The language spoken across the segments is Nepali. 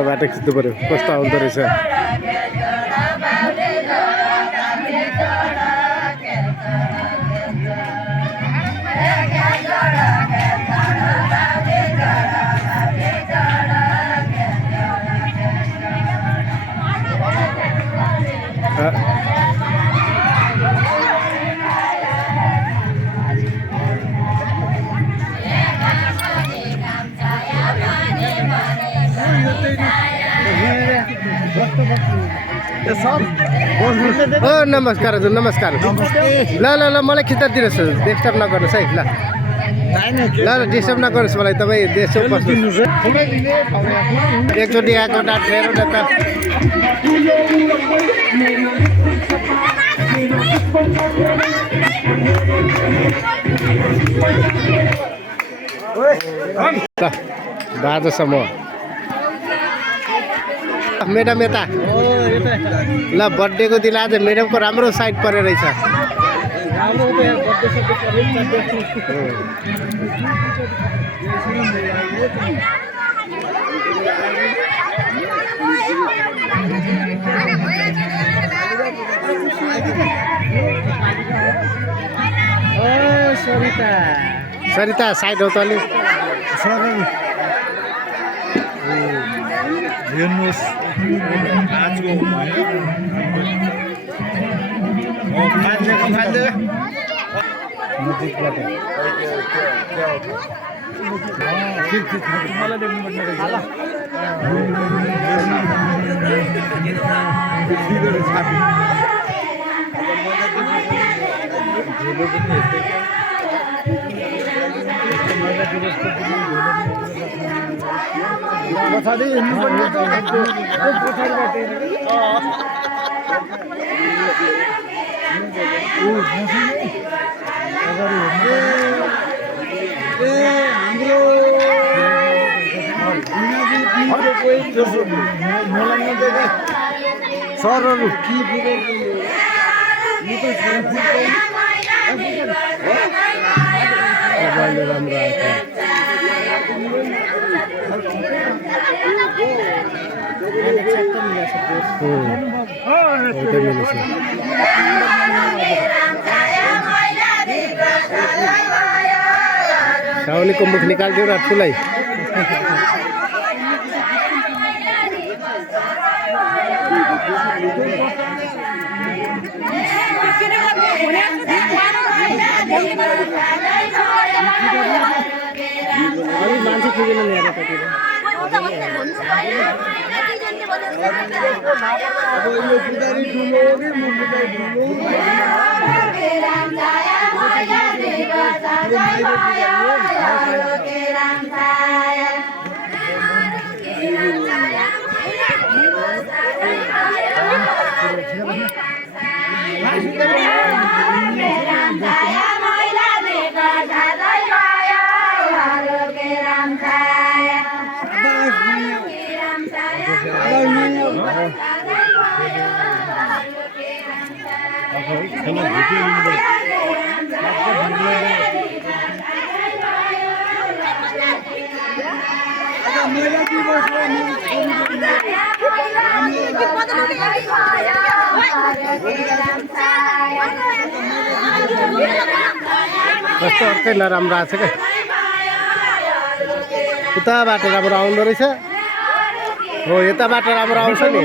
बाटो खिच्नु पर्यो कस्तो आउँदो रहेछ नमस्कार हजुर नमस्कार ल ल ल मलाई खिच्दा दिनुहोस् डिस्टर्ब नगर्नुहोस् है ल ल ल डिस्टर्ब नगर्नुहोस् मलाई तपाईँ देशो बस्नु एकचोटि आएको डाट फेर न त बाजोसम्म मैडम यता ल बर्थडेको दिन आज मैडमको राम्रो साइड परेर रहेछ सरिता साइड हो त अलि हेर्नुहोस् आजको सरहरू साउलीको मुख निकाल्थ्यो र ठुलै मान्छे पुगेन ल्याएर कस्तो अर्कै नराम्रो आएको छ क्या उताबाट राम्रो आउँदो रहेछ हो यताबाट राम्रो आउँछ नि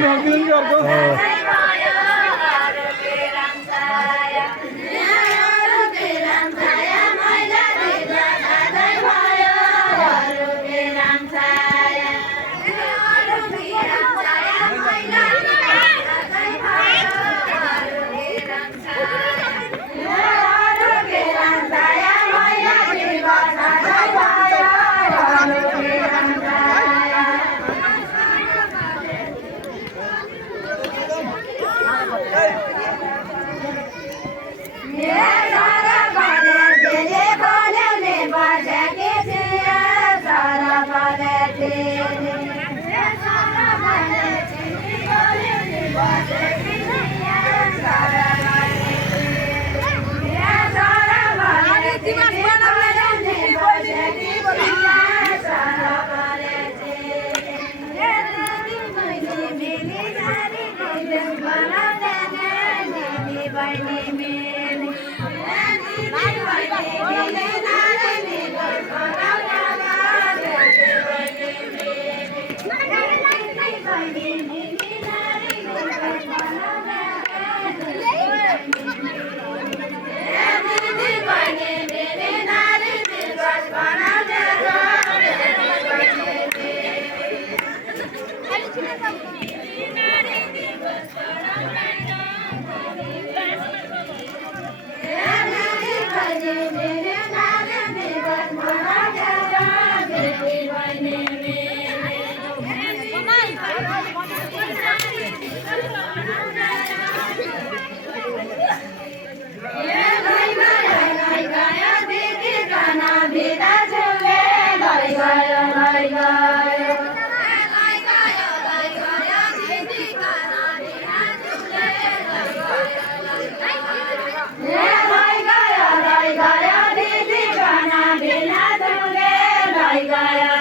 गया